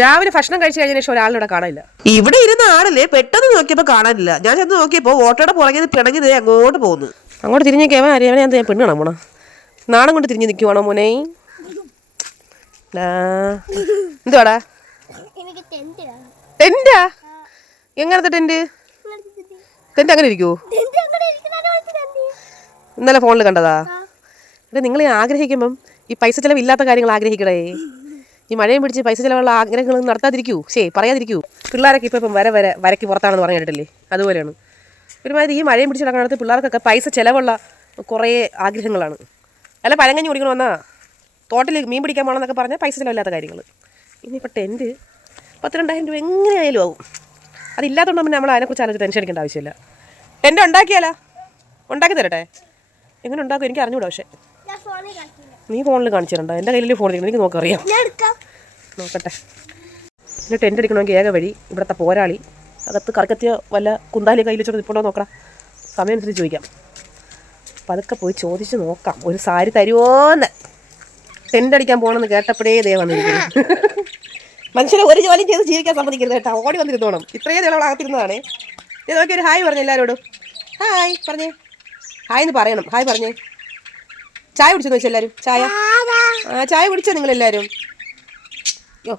രാവിലെ ഭക്ഷണം കഴിച്ചു കഴിഞ്ഞ ശേഷം ഒരാളിവിടെ കാണില്ല ഇവിടെ ഇരുന്ന ആളില്ലേ? പെട്ടെന്ന് നോക്കിയപ്പോ കാണാനില്ല. ഞാൻ ചെന്ന് നോക്കിയപ്പോ ഓട്ടോയുടെ പുറകെ പിണങ്ങി ദേ അങ്ങോട്ട് പോകുന്നു അങ്ങോട്ട് തിരിഞ്ഞേക്കാവൻ അറിയാൻ ഞാൻ ഞാൻ പെണ്ണ് കാണാൻ പോണ നാണം കൊണ്ട് തിരിഞ്ഞ് നിൽക്കുവാണോ മോനെ. എന്തുവാടാ? ടെന്റാ എങ്ങനത്തെ ടെന്റ് ടെന്റ് അങ്ങനെ ഇരിക്കുവോ. ഇന്നലെ ഫോണിൽ കണ്ടതാ. എടാ നിങ്ങൾ ആഗ്രഹിക്കുമ്പം ഈ പൈസ ചിലവില്ലാത്ത കാര്യങ്ങൾ ആഗ്രഹിക്കടേ. ഈ മഴയും പിടിച്ച് പൈസ ചിലവുള്ള ആഗ്രഹങ്ങളൊന്നും നടത്താതിരിക്കൂ. ശേ പറയാതിരിക്കൂ. പിള്ളേരൊക്കെ ഇപ്പം ഇപ്പം വരെ വരെ വരയ്ക്ക് പുറത്താണെന്ന് പറഞ്ഞു കേട്ടില്ലേ അതുപോലെയാണ്. ഒരുമാതിരി ഈ മഴയും പിടിച്ച് നടക്കുന്നിടത്ത് പിള്ളേർക്കൊക്കെ പൈസ ചിലവുള്ള കുറേ ആഗ്രഹങ്ങളാണ്. അല്ല പഴങ്കഞ്ഞി കുടിക്കണമെന്നാ തോട്ടിൽ മീൻ പിടിക്കാൻ പോകണമെന്നൊക്കെ പറഞ്ഞാൽ പൈസ ചിലവില്ലാത്ത കാര്യങ്ങൾ. ഇനിയിപ്പോൾ ടെന്റ് പത്ത് രണ്ടായിരം രൂപ എങ്ങനെയായാലും ആവും. അതില്ലാത്തതുകൊണ്ട് പിന്നെ നമ്മൾ അതിനെക്കുറിച്ച് ആലോചിച്ച് ടെൻഷൻ അടിക്കേണ്ട ആവശ്യമില്ല. ടെന്റ് ഉണ്ടാക്കിയാലോ? ഉണ്ടാക്കി തരട്ടെ? എങ്ങനെ ഉണ്ടാക്കും? എനിക്ക് അറിഞ്ഞൂടാ പക്ഷേ. നീ ഫോണിൽ കാണിച്ചു തരണ്ടോ എന്റെ കയ്യിൽ ഫോൺ എനിക്ക് നോക്കറിയാം. ഞാൻ നോക്കട്ടെ. പിന്നെ ടെന്റ് അടിക്കണമെങ്കിൽ ഏക വഴി ഇവിടുത്തെ പോരാളി. അകത്ത് കറക്കത്തിയ വല്ല കുന്താലി കയ്യിൽ വെച്ചോണ്ട് നിൽപ്പുണ്ടോ നോക്കണം സമയം അനുസരിച്ച് ചോദിക്കാം. അതൊക്കെ പോയി ചോദിച്ച് നോക്കാം. ഒരു സാരി തരുമോന്ന് ടെന്റ് അടിക്കാൻ പോകണമെന്ന് കേട്ടപ്പോഴേ ദേ വന്നിരിക്കുന്നു. മനുഷ്യനെ ഒരു ജോലിയും ചെയ്ത് ജീവിക്കാൻ സമ്മതിക്കരുത് കേട്ടോ. ഓടി വന്നിരുന്നോണം. ഇത്രയും ദിവസം അകത്തിരുന്നതാണ്. ഇത് നോക്കി ഒരു ഹായ് പറഞ്ഞു എല്ലാവരോടും ഹായ് പറഞ്ഞേ. ഹായ് എന്ന് പറയണം. ഹായ് പറഞ്ഞേ. ചായ കുടിച്ചോ ചോദിച്ചു എല്ലാവരും ചായ. ആ ചായ കുടിച്ചോ നിങ്ങൾ യോ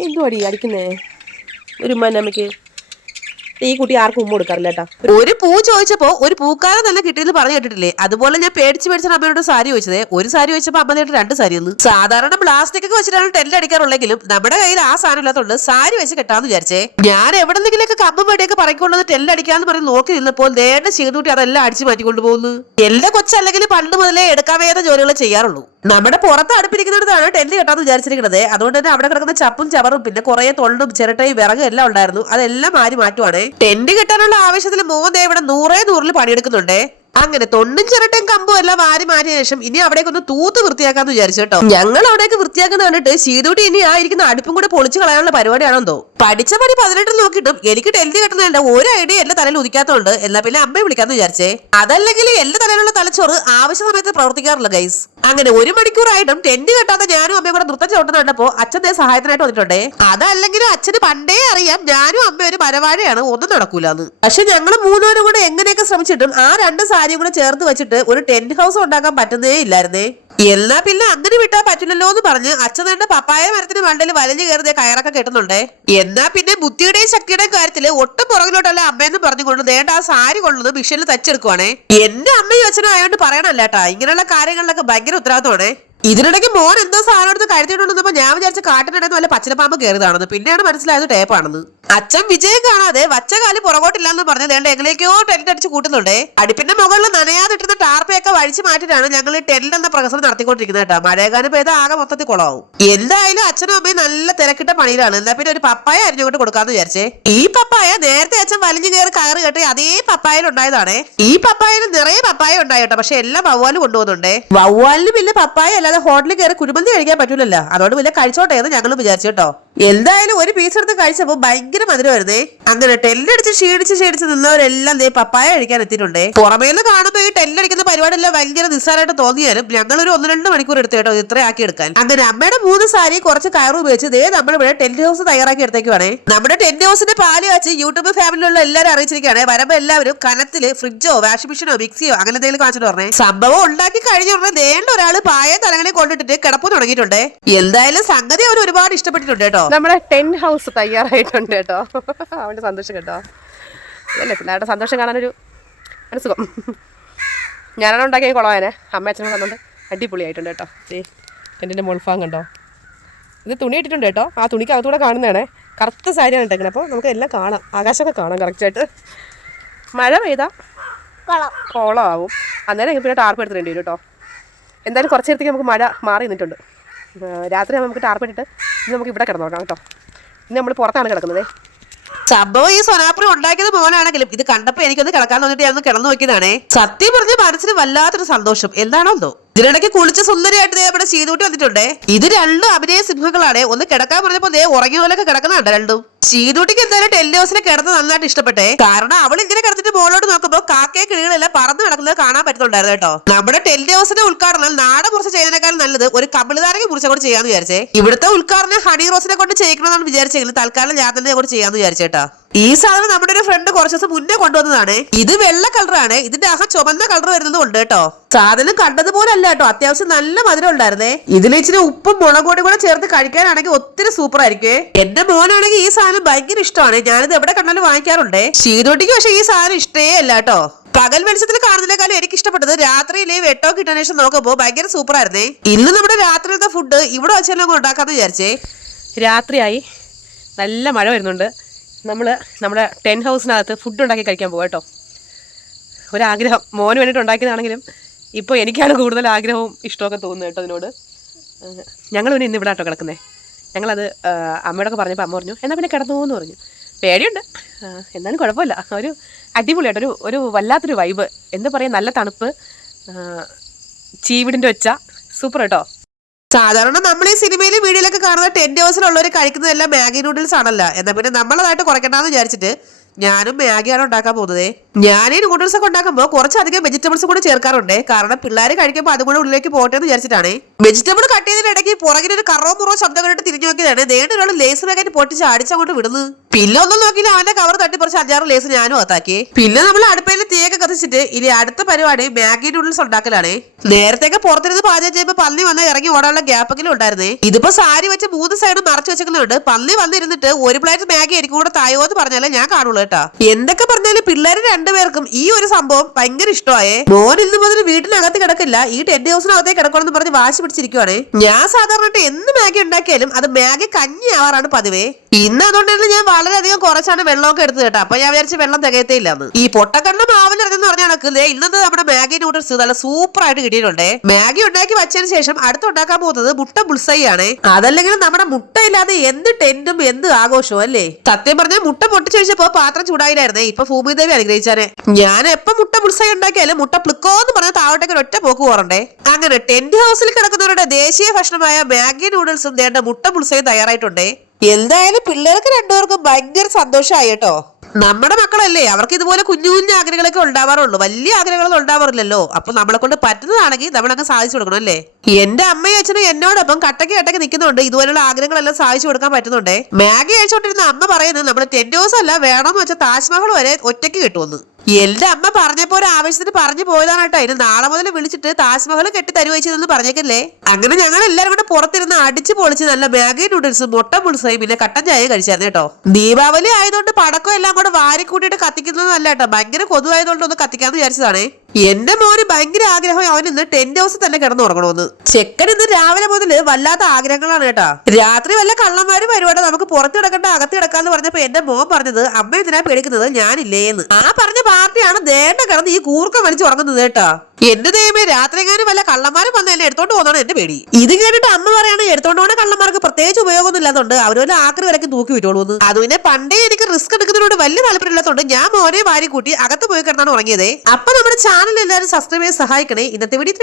എന്തുവാടി അടിക്കുന്നേ? ഒരു മനമ്മയ്ക്ക് ഈ കുട്ടി ആർക്കും ഉമ്മ കൊടുക്കാറില്ല കേട്ടോ. ഒരു പൂ ചോദിച്ചപ്പോ ഒരു പൂക്കാരൻ തന്നെ കിട്ടിയെന്ന് പറഞ്ഞു കേട്ടിട്ടില്ലേ? അതുപോലെ ഞാൻ പേടിച്ച് പേടിച്ചാണ് അമ്മയോട് സാരി ചോദിച്ചത്. ഒരു സാരി ചോദിച്ചപ്പോ അമ്മ നേരിട്ട് രണ്ട് സാരി ഒന്ന് സാധാരണ പ്ലാസ്റ്റിക് ഒക്കെ വെച്ചിട്ടാണ് ടെന്റ് അടിക്കാറുള്ളെങ്കിലും നമ്മുടെ കയ്യിൽ ആ സാധനം ഇല്ലാത്തതുകൊണ്ട് സാരി വെച്ച് കെട്ടാന്ന് വിചാരിച്ചേ. ഞാൻ എവിടെന്നെങ്കിലൊക്കെ കമ്പും പടിയൊക്കെ പറയിക്കൊള്ളത് ടെന്റ് അടിക്കാന്ന് പറഞ്ഞ് നോക്കി നിന്നപ്പോൾ നേരിട്ട് ചെയ്തുകൂട്ടി അതെല്ലാം അടിച്ചു മാറ്റിക്കൊണ്ട് പോകുന്നു എല്ലാ കൊച്ചല്ലെങ്കിൽ പണ്ട് മുതലേ എടുക്കാൻ വേണ്ട ജോലികൾ ചെയ്യാറുള്ളൂ. നമ്മുടെ പുറത്ത് അടുപ്പിരിക്കുന്നിടത്താണ് ടെന്റ് കെട്ടാന്ന് വിചാരിച്ചിരിക്കുന്നത് അതുകൊണ്ട് തന്നെ അവിടെ കിടക്കുന്ന ചപ്പും ചവറും പിന്നെ കുറെ തൊള്ളും ചിരട്ടയും വിറകും എല്ലാം ഉണ്ടായിരുന്നു. അതെല്ലാം മാറി മാറ്റുവാണ്? ടെന്റ് കെട്ടാനുള്ള ആവശ്യത്തിൽ മോൻ ഇവിടെ നൂറേ നൂറിൽ പണിയെടുക്കുന്നുണ്ടേ. അങ്ങനെ തൊണ്ടും ചിരട്ടയും കമ്പും എല്ലാം വാരി മാറ്റിയ ശേഷം ഇനി അവിടേക്ക് ഒന്ന് തൂത്ത് വൃത്തിയാക്കാന്ന് വിചാരിച്ചു കേട്ടോ. ഞങ്ങൾ അവിടേക്ക് വൃത്തിയാക്കുന്ന കണ്ടിട്ട് ശീതൂട്ടി ഇനി ആയിരിക്കുന്ന അടുപ്പും കൂടെ പൊളിച്ചു കളയാനുള്ള പരിപാടിയാണെന്തോ? പഠിച്ച പണി പതിനെട്ടിൽ നോക്കിയിട്ടും എനിക്ക് ടെന്റ് കെട്ടുന്നതിന്റെ ഒരു ഐഡിയ എന്റെ തലയിൽ ഉദിക്കാത്തതുകൊണ്ട്. എന്നാ പിന്നെ അമ്മയെ വിളിക്കാന്ന് വിചാരിച്ചേ. അതല്ലെങ്കിൽ എന്റെ തലയിലുള്ള തലച്ചോറ് ആവശ്യ സമയത്ത് പ്രവർത്തിക്കാറില്ല ഗൈസ് അങ്ങനെ ഒരു മണിക്കൂറായിട്ടും ടെന്റ് കെട്ടാതെ ഞാനും അമ്മയും കൂടെ നൃത്തം ചവിട്ടുന്ന കണ്ടപ്പോ അച്ഛന്റെ സഹായത്തിനായിട്ട് വന്നിട്ടുണ്ടേ. അതല്ലെങ്കിലും അച്ഛന് പണ്ടേ അറിയാം ഞാനും അമ്മ ഒരു മരവാഴയാണ് ഒന്നും നടക്കൂലെന്ന്. പക്ഷെ ഞങ്ങൾ മൂന്നുപേരും കൂടെ എങ്ങനെയൊക്കെ ശ്രമിച്ചിട്ടും ആ രണ്ട് സാരിയും കൂടെ ചേർത്ത് വെച്ചിട്ട് ഒരു ടെന്റ് ഹൗസ് ഉണ്ടാക്കാൻ പറ്റുന്നേ ഇല്ലായിരുന്നേ. എന്നാ പിന്നെ അങ്ങനെ വിട്ടാ പറ്റില്ലല്ലോ എന്ന് പറഞ്ഞ് അച്ഛൻ തന്നെ പപ്പായ മരത്തിന് മണ്ടയിൽ വലിഞ്ഞു കയറിയ കയറൊക്കെ കെട്ടുന്നുണ്ടേ എന്നാ പിന്നെ ബുദ്ധിയുടെയും ശക്തിയുടെയും കാര്യത്തിൽ ഒട്ടും പുറകിലോട്ടല്ല അമ്മയെന്ന് പറഞ്ഞുകൊണ്ട് ദേണ്ട ആ സാരി കൊള്ളുന്നത് മിഷനിൽ തച്ചെടുക്കുവാണേ എന്റെ അമ്മയും അച്ഛനും ആയതുകൊണ്ട് പറയണല്ലേട്ടാ ഇങ്ങനെയുള്ള കാര്യങ്ങളിലൊക്കെ ഭയങ്കര ഉത്തരവാദിത്തമാണേ. ഇതിനിടയ്ക്ക് മോൻ എന്തോ സാധനം എടുത്ത് കഴുത്തിട്ടുണ്ടെന്നപ്പോ ഞാൻ വിചാരിച്ച കാട്ടിനിടന്ന് വല്ല പച്ചിലപ്പാമ്പ് കയറിയതാണെന്ന് പിന്നെയാണ് മനസ്സിലായത് ടേപ്പാണെന്ന് അച്ഛൻ വിജയം കാണാതെ വച്ച കാൽ പുറകോട്ടില്ലാന്ന് പറഞ്ഞ് ദേണ്ട എങ്ങനെയൊക്കെയോ ടെലിറ്റ് അടിച്ച് കൂട്ടുന്നുണ്ടേ. അടുപ്പിന്റെ മുകളിൽ നനയാതിട്ടുന്ന ടാർപ്പയൊക്കെ വഴിച്ചു മാറ്റിട്ടാണ് ഞങ്ങൾ ഈ ടെന്റ് എന്ന പ്രകസനം നടത്തിക്കൊണ്ടിരിക്കുന്നത് കേട്ടോ. മഴയകാലം പെയ്ത ആകെ മൊത്തത്തിൽ കുളമാവും എന്തായാലും അച്ഛനും അമ്മയും നല്ല തിരക്കിട്ട പണിയിലാണ്. എന്നാ പിന്നെ ഒരു പപ്പായ അരിഞ്ഞുകൊണ്ട് കൊടുക്കാന്ന് വിചാരിച്ചേ. ഈ പപ്പായ നേരത്തെ അച്ഛൻ വലിഞ്ഞു കയറി കയറി കേട്ടെ അതേ പപ്പായയിൽ ഈ പപ്പായയിൽ നിറയെ പപ്പായ ഉണ്ടായി കേട്ടോ. പക്ഷെ എല്ലാം വവ്വാലും കൊണ്ടുപോകുന്നുണ്ടേ. വവ്വാലിന് പിന്നെ പപ്പായ അല്ലാതെ ഹോട്ടലിൽ കയറി കുരുമന്തി കഴിക്കാൻ പറ്റൂലല്ലോ. അതുകൊണ്ട് പിന്നെ കഴിച്ചോട്ടെ എന്ന് ഞങ്ങൾ വിചാരിച്ചു കേട്ടോ. എന്തായാലും ഒരു പീസ് എടുത്ത് കഴിച്ചപ്പോ ഭയങ്കര മധുരമായിരുന്നേ. അങ്ങനെ ടെല്ലടിച്ച് ക്ഷീണിച്ച് ക്ഷീണിച്ച് നിന്നവരെല്ലാം ദേ പപ്പായ കഴിക്കാൻ എത്തിയിട്ടുണ്ടേ. പുറമേന്ന് കാണുമ്പോ ഈ ടെല്ലടിക്കുന്ന പരിപാടിയെല്ലാം ഭയങ്കര നിസ്സാരമായിട്ട് തോന്നിയാലും ഞങ്ങൾ ഒരു ഒന്ന് രണ്ട് മണിക്കൂർ എടുത്തു കേട്ടോ ഇത്ര ആക്കി എടുക്കാൻ. അങ്ങനെ അമ്മയുടെ മൂന്ന് സാരി കുറച്ച് കയറും ഉപയോഗിച്ച് ദേ നമ്മൾ ഇവിടെ ടെന്റ് ഹൗസ് തയ്യാറാക്കി എടുത്തേക്കുവാണേ നമ്മുടെ ടെന്റ് ഹൗസിന്റെ പാൽ വെച്ച് യൂട്യൂബ് ഫാമിലിയിലുള്ള എല്ലാവരും അറിയിച്ചിരിക്കുകയാണ്. വരുമ്പോ എല്ലാവരും കനത്തിൽ ഫ്രിഡ്ജോ വാഷിംഗ് മെഷീനോ മിക്സിയോ അങ്ങനെ എന്തെങ്കിലും കാണിച്ചിട്ട് പറഞ്ഞേ സംഭവം ഉണ്ടാക്കി കഴിഞ്ഞ ഉടനെ ദേണ്ട ഒരാൾ പായ തലങ്ങളിൽ കൊണ്ടിട്ടിട്ട് കിടപ്പ് തുടങ്ങിയിട്ടുണ്ട്. എന്തായാലും സംഗതി അവർ ഒരുപാട് ഇഷ്ടപ്പെട്ടിട്ടുണ്ട് കേട്ടോ. നമ്മുടെ ടെൻ ഹൗസ് തയ്യാറായിട്ടുണ്ട് കേട്ടോ. അവന്റെ സന്തോഷം കേട്ടോ. അല്ലേ പിള്ളേരുടെ സന്തോഷം കാണാനൊരു ഒരു സുഖം ഞാനാണ് ഉണ്ടാക്കിയ കുളവാനെ അമ്മ അച്ഛനും തന്നുകൊണ്ട് അടിപൊളിയായിട്ടുണ്ട് കേട്ടോ. ഏ ടെന്റിന്റെ മുൾഫാങ് കണ്ടോ? ഇത് തുണി ഇട്ടിട്ടുണ്ട് കേട്ടോ. ആ തുണിക്ക് അകത്തൂടെ കാണുന്നതാണ്. കറുത്ത സാരിയാണ് ഇട്ടേക്കുന്നത് അപ്പോൾ നമുക്ക് എല്ലാം കാണാം. ആകാശമൊക്കെ കാണാം കറക്റ്റായിട്ട് മഴ പെയ്താൽ കോളമാവും. അന്നേരം പിന്നെ ടാർപ്പ് എടുത്തിട്ടുണ്ട് വരും കേട്ടോ. എന്തായാലും കുറച്ച് നേരത്തേക്ക് നമുക്ക് മഴ മാറി നിന്നിട്ടുണ്ട്. രാത്രി നമുക്ക് ടാർപ്പ് ഇട്ടിട്ട് നമുക്ക് ഇവിടെ കിടന്നോക്കാം കേട്ടോ. ഇന്ന് നമ്മൾ പുറത്താണ് കിടക്കുന്നത്. സംഭവം ഈ സൊനാപ്രി ഉണ്ടാക്കിയത് മോനാണെങ്കിലും ഇത് കണ്ടപ്പോ എനിക്കൊന്ന് കിടക്കാൻ തോന്നിട്ട് ഞാൻ കിടന്നു നോക്കിയതാണേ. സത്യം പറഞ്ഞ മനസ്സിന് വല്ലാത്തൊരു സന്തോഷം. എന്താണോ എന്തോ? ഇതിനിടയ്ക്ക് കുളിച്ച് സുന്ദരിയായിട്ട് ദേ ഇവിടെ ശീതൂട്ടി വന്നിട്ടുണ്ടേ. ഇത് രണ്ടും അഭിനയ സിംഹങ്ങളാണ് ഒന്ന് കിടക്കാൻ പറഞ്ഞപ്പോ ദേ ഉറങ്ങിയ പോലൊക്കെ കിടക്കുന്നുണ്ട് രണ്ടും. ശീതൂട്ടിക്ക് എന്തായാലും ടെല്ലിയോസിനെ കിടന്ന് നന്നായിട്ട് ഇഷ്ടപ്പെട്ടെ. കാരണം അവൾ ഇങ്ങനെ കിടന്നിട്ട് മോളോട് നോക്കുമ്പോ കാക്കയെ കിളികളെല്ലാം പറന്ന് കിടക്കുന്നത് കാണാൻ പറ്റുന്നുണ്ടായിരുന്നു കേട്ടോ. നമ്മുടെ ടെലിഹൗസിന്റെ ഉദ്ഘാടനം നാടൻ മുറിച്ച് ചെയ്യുന്നതിനേക്കാൾ നല്ലത് ഒരു കമ്പിളിതാരക്ക് മുറിച്ച കൂടെ ചെയ്യാന്ന് വിചാരിച്ചേ. ഇവിടുത്തെ ഉദ്ഘാടനം ഹണി റോസിനെ കൊണ്ട് ചെയ്യിക്കണമെന്നാണ് വിചാരിച്ചെങ്കിൽ തൽക്കാലം ഞാൻ തന്നെ കൂടെ ചെയ്യാന്ന് വിചാരിച്ചേട്ടാ ഈ സാധനം നമ്മുടെ ഒരു ഫ്രണ്ട് കുറച്ച് ദിവസം മുന്നേ കൊണ്ടുവന്നതാണ്. ഇത് വെള്ള കളറാണ് ഇതിന്റെ അഹ ചുമന്ന കളർ വരുന്നത് ഉണ്ട് കേട്ടോ. സാധനം കണ്ടതുപോലെ അല്ല കേട്ടോ. അത്യാവശ്യം നല്ല മധുരം ഉണ്ടായിരുന്നേ. ഇതിൽ ഇച്ചിരി ഉപ്പും മുളക് പൊടി കൂടെ ചേർത്ത് കഴിക്കാനാണെങ്കിൽ ഒത്തിരി സൂപ്പർ ആയിരിക്കും എന്റെ മോനാണെങ്കിൽ ഈ സാധനം ഭയങ്കര ഇഷ്ടമാണ്. ഞാനിത് എവിടെ കണ്ടാലും വാങ്ങിക്കാറുണ്ട്. ശീതോട്ടിക്ക് പക്ഷെ ഈ സാധനം ഇഷ്ടേ അല്ല കേട്ടോ. പകൽ വെളിച്ചത്തിൽ കാണുന്നതിനേക്കാളും എനിക്ക് ഇഷ്ടപ്പെട്ടത് രാത്രിയിലെ വെട്ടോ കിട്ടാൻ ശേഷം നോക്കുമ്പോൾ ഭയങ്കര സൂപ്പർ ആയിരുന്നേ. ഇന്ന് നമ്മുടെ രാത്രിയിലത്തെ ഫുഡ് ഇവിടെ വെച്ചെല്ലാം ഉണ്ടാക്കാന്ന് വിചാരിച്ചേ. രാത്രിയായി. നല്ല മഴ വരുന്നുണ്ട്. നമ്മൾ നമ്മുടെ ടെൻ ഹൗസിനകത്ത് ഫുഡ് ഉണ്ടാക്കി കഴിക്കാൻ പോകും കേട്ടോ. ഒരാഗ്രഹം. മോന് വേണ്ടിയിട്ട് ഉണ്ടാക്കിയതാണെങ്കിലും ഇപ്പോൾ എനിക്കാണ് കൂടുതൽ ആഗ്രഹവും ഇഷ്ടമൊക്കെ തോന്നുന്നത് കേട്ടോ അതിനോട്. ഞങ്ങൾ പിന്നെ ഇന്ന് ഇവിടെ കേട്ടോ കിടക്കുന്നത് ഞങ്ങളത് അമ്മയോടൊക്കെ പറഞ്ഞപ്പോൾ അമ്മ പറഞ്ഞു എന്നാൽ പിന്നെ കിടന്നു എന്ന് പറഞ്ഞു. പേടിയുണ്ട്. എന്നാലും കുഴപ്പമില്ല. ഒരു അടിപൊളിയായിട്ട് ഒരു ഒരു വല്ലാത്തൊരു വൈബ് എന്താ പറയുക നല്ല തണുപ്പ്. ചീവിടിന്റെ ഒച്ച. സൂപ്പർ കേട്ടോ. സാധാരണ നമ്മൾ ഈ സിനിമയിലും വീഡിയോയിലൊക്കെ കാണുന്ന ടെൻ ഹൗസിലുള്ളവർ കഴിക്കുന്നതെല്ലാം മാഗി നൂഡിൽസ് ആണല്ലോ. എന്നാൽ പിന്നെ നമ്മളതായിട്ട് കുറയ്ക്കണ്ടെന്ന് വിചാരിച്ചിട്ട് ഞാനും മാഗിയാണ് ഉണ്ടാക്കാൻ പോകുന്നത്. ഞാനീ നൂഡിൽസ് ഒക്കെ ഉണ്ടാക്കുമ്പോൾ കുറച്ചധികം വെജിറ്റബിൾസ് കൂടി ചേർക്കാറുണ്ട്. കാരണം പിള്ളേർ കഴിക്കുമ്പോൾ അതും കൂടെ ഉള്ളിലേക്ക് പോകട്ടെ എന്ന് വിചാരിച്ചിട്ടാണ്. വെജിറ്റബിൾ കട്ട് ചെയ്തിട്ട് ഇടയ്ക്ക് പുറകിൽ ഒരു കറോ മുറോ ശബ്ദം കണ്ടിട്ട് തിരിഞ്ഞു നോക്കിയതാണ്. നേരിട്ട് ഒരാൾ ലേസ് പാക്കറ്റ് പൊട്ടിച്ച് അടിച്ചങ്ങോട്ട് വിടുന്നു. പിന്നെ ഒന്നും നോക്കിയില്ല അവന്റെ കവർ തട്ടി തട്ടിപ്പറിച്ച് അഞ്ചാറ് ലേസ് ഞാനും അത്താക്കി പിന്നെ നമ്മൾ അടുപ്പയിൽ തീയൊക്കെ കത്തിച്ചിട്ട് ഇനി അടുത്ത പരിപാടി മാഗി നൂഡിൽസ് ഉണ്ടാക്കലാണ്. നേരത്തെയൊക്കെ പുറത്തിരുന്ന് പാചകം ചെയ്യുമ്പോൾ പന്നി വന്ന് ഇറങ്ങി ഓടാനുള്ള ഗ്യാപ്പെങ്കിലും ഉണ്ടായിരുന്നേ. ഇതിപ്പോ സാരി വെച്ച് മൂന്ന് സൈഡ് മറച്ചു വെച്ചിരിക്കുന്നുണ്ട്. പന്നി വന്നിരുന്നിട്ട് ഒരു പ്ലേറ്റ് മാഗി എനിക്ക് കൂടെ തായോ എന്ന് പറഞ്ഞാലേ ഞാൻ കാണുള്ളൂ കേട്ടാ. എന്തൊക്കെ പിള്ളേര് രണ്ടുപേർക്കും ഈ ഒരു സംഭവം ഭയങ്കര ഇഷ്ടമായേ. മോൻ ഇന്ന് മുതൽ വീട്ടിനകത്ത് കിടക്കില്ല. ഈ ടെന്റ് ഹൗസിനകത്തേ കിടക്കണമെന്ന് പറഞ്ഞ് വാശി പിടിച്ചിരിക്കുവാണേ. ഞാൻ സാധാരണ എന്ത് മാഗി ഉണ്ടാക്കിയാലും അത് മാഗി കഞ്ഞി ആവാറാണ് പതിവേ. ഇന്ന് അതുകൊണ്ട് തന്നെ ഞാൻ വളരെയധികം കുറച്ചാണ് വെള്ളമൊക്കെ എടുത്തത് കേട്ടോ. അപ്പൊ ഞാൻ വിചാരിച്ച വെള്ളം തികയത്തേ ഇല്ലാന്ന് ഈ പൊട്ടക്കണ്ണ മാവിലിറങ്ങുന്ന പറഞ്ഞ കണക്കില്ലേ ഇന്നത് നമ്മുടെ മാഗി നൂഡിൽസ് നല്ല സൂപ്പർ ആയിട്ട് കിട്ടിയിട്ടുണ്ട്. മാഗി ഉണ്ടാക്കി വെച്ചതിന് ശേഷം അടുത്ത് ഉണ്ടാക്കാൻ പോകുന്നത് മുട്ട ബുൾസൈ ആണ് അതല്ലെങ്കിൽ നമ്മുടെ മുട്ട ഇല്ലാതെ എന്ത് ടെന്റും എന്ത് ആഘോഷവും അല്ലേ? സത്യം പറഞ്ഞാൽ മുട്ട പൊട്ടിച്ചു വെച്ചപ്പോ പാത്രം ചൂടായില്ലായിരുന്നേ. ഇപ്പൊ ഭൂമിദേവി അനുഗ്രഹിച്ചാനെ. ഞാൻ എപ്പോ മുട്ട മുൾസായി ഉണ്ടാക്കിയാലും മുട്ട പ്ലിക്കോ എന്ന് പറഞ്ഞ താവട്ടേക്ക് ഒറ്റ പോക്ക് പോറണ്ടേ. അങ്ങനെ ടെന്റ് ഹൗസിൽ കിടക്കുന്നവരുടെ ദേശീയ ഭക്ഷണമായ മാഗി നൂഡിൽസും വേണ്ട മുട്ട മുൾസായി തയ്യാറായിട്ടുണ്ടേ. എന്തായാലും പിള്ളേർക്ക് രണ്ടുപേർക്കും ഭയങ്കര സന്തോഷമായി കേട്ടോ. നമ്മുടെ മക്കളല്ലേ അവർക്ക് ഇതുപോലെ കുഞ്ഞു കുഞ്ഞു ആഗ്രഹങ്ങളൊക്കെ ഉണ്ടാവാറുള്ളൂ. വലിയ ആഗ്രഹങ്ങളൊന്നും ഉണ്ടാവാറില്ലല്ലോ. അപ്പൊ നമ്മളെ കൊണ്ട് പറ്റുന്നതാണെങ്കിൽ നമ്മളൊക്കെ സാധിച്ചു കൊടുക്കണം അല്ലേ? എന്റെ അമ്മയും അച്ഛനും എന്നോടൊപ്പം കട്ടക്ക് കട്ടക്ക് നിൽക്കുന്നുണ്ട്. ഇതുപോലുള്ള ആഗ്രഹങ്ങളെല്ലാം സാധിച്ചു കൊടുക്കാൻ പറ്റുന്നുണ്ട്. മാഗി കഴിച്ചോണ്ടിരുന്ന അമ്മ പറയുന്നത് നമ്മൾ ടെൻഡോസ് അല്ല വേണമെന്ന് വെച്ചാൽ താജ്മഹൽ വരെ ഒറ്റയ്ക്ക് കിട്ടുമെന്ന്. എന്റെ അമ്മ പറഞ്ഞപ്പോ ഒരു ആവശ്യത്തിന് പറഞ്ഞു പോയതാണ് കേട്ടോ. ഇനി നാളെ മുതൽ വിളിച്ചിട്ട് താജ്മഹൽ കെട്ടി തരുവച്ചതെന്ന് പറഞ്ഞേക്കല്ലേ? അങ്ങനെ ഞങ്ങൾ എല്ലാവരും കൂടെ പുറത്തിരുന്ന് അടിച്ചു പൊളിച്ച് നല്ല മാഗി നൂഡിൽസും മുട്ട മുൾസയും പിന്നെ കട്ടൻ ചായ കഴിച്ചായിരുന്നു കേട്ടോ. ദീപാവലി ആയതുകൊണ്ട് പടക്കം എല്ലാം കൂടെ വാരി കൂട്ടിയിട്ട് കത്തിക്കുന്നതല്ല കേട്ടോ. ഭയങ്കര കൊതുവായതുകൊണ്ട് ഒന്ന് കത്തിക്കാന്ന് വിചാരിച്ചതാണേ. എന്റെ മോന് ഭയങ്കര ആഗ്രഹം അവൻ ഇന്ന് ടെന്റ് ഹൗസിൽ തന്നെ കിടന്നുറങ്ങണമെന്ന്. ചെക്കൻ ഇന്ന് രാവിലെ മുതൽ വല്ലാത്ത ആഗ്രഹങ്ങളാണ് കേട്ടാ. രാത്രി വല്ല കള്ളന്മാരും പരിപാടി നമുക്ക് പുറത്ത് കിടക്കണ്ട അകത്ത് കിടക്കാന്ന് പറഞ്ഞപ്പോ എന്റെ മോൻ പറഞ്ഞത് അമ്മ എന്തിനാ പേടിക്കുന്നത്? ഞാനില്ലേന്ന്. ആ പറഞ്ഞ പാർട്ടിയാണ് ദേണ്ട കിടന്ന് ഈ കൂർക്കം വലിച്ചു ഉറങ്ങുന്നത് കേട്ടാ. എന്റെ ദൈവമേ രാത്രി എങ്ങാനും വല്ല കള്ളന്മാരും വന്ന് എന്നെ എടുത്തോണ്ട് പോകുന്നതാണ് എന്റെ പേടി. ഇത് കേട്ടിട്ട് അമ്മ പറയാണ് എടുത്തോണ്ട് പോകുന്ന കള്ളന്മാർക്ക് പ്രത്യേകിച്ച് ഉപയോഗമൊന്നും ഇല്ലാത്തതുകൊണ്ട് അവർ ആക്രി വരയ്ക്ക് തൂക്കി വിട്ടോളൂന്ന് അത് പിന്നെ പണ്ടേ എനിക്ക് റിസ്ക് എടുക്കുന്നതിനോട് വലിയ താല്പര്യമില്ലാത്തതുകൊണ്ട് ഞാൻ മോനെ വാരി കൂട്ടി അകത്ത് പോയി കിടന്നാണ് ഉറങ്ങിയത്. അപ്പൊ നമ്മുടെ ചാനൽ എല്ലാവരും സബ്സ്ക്രൈബ് ചെയ്ത് സഹായിക്കണേ. ഇന്നത്തെ വീഡിയോ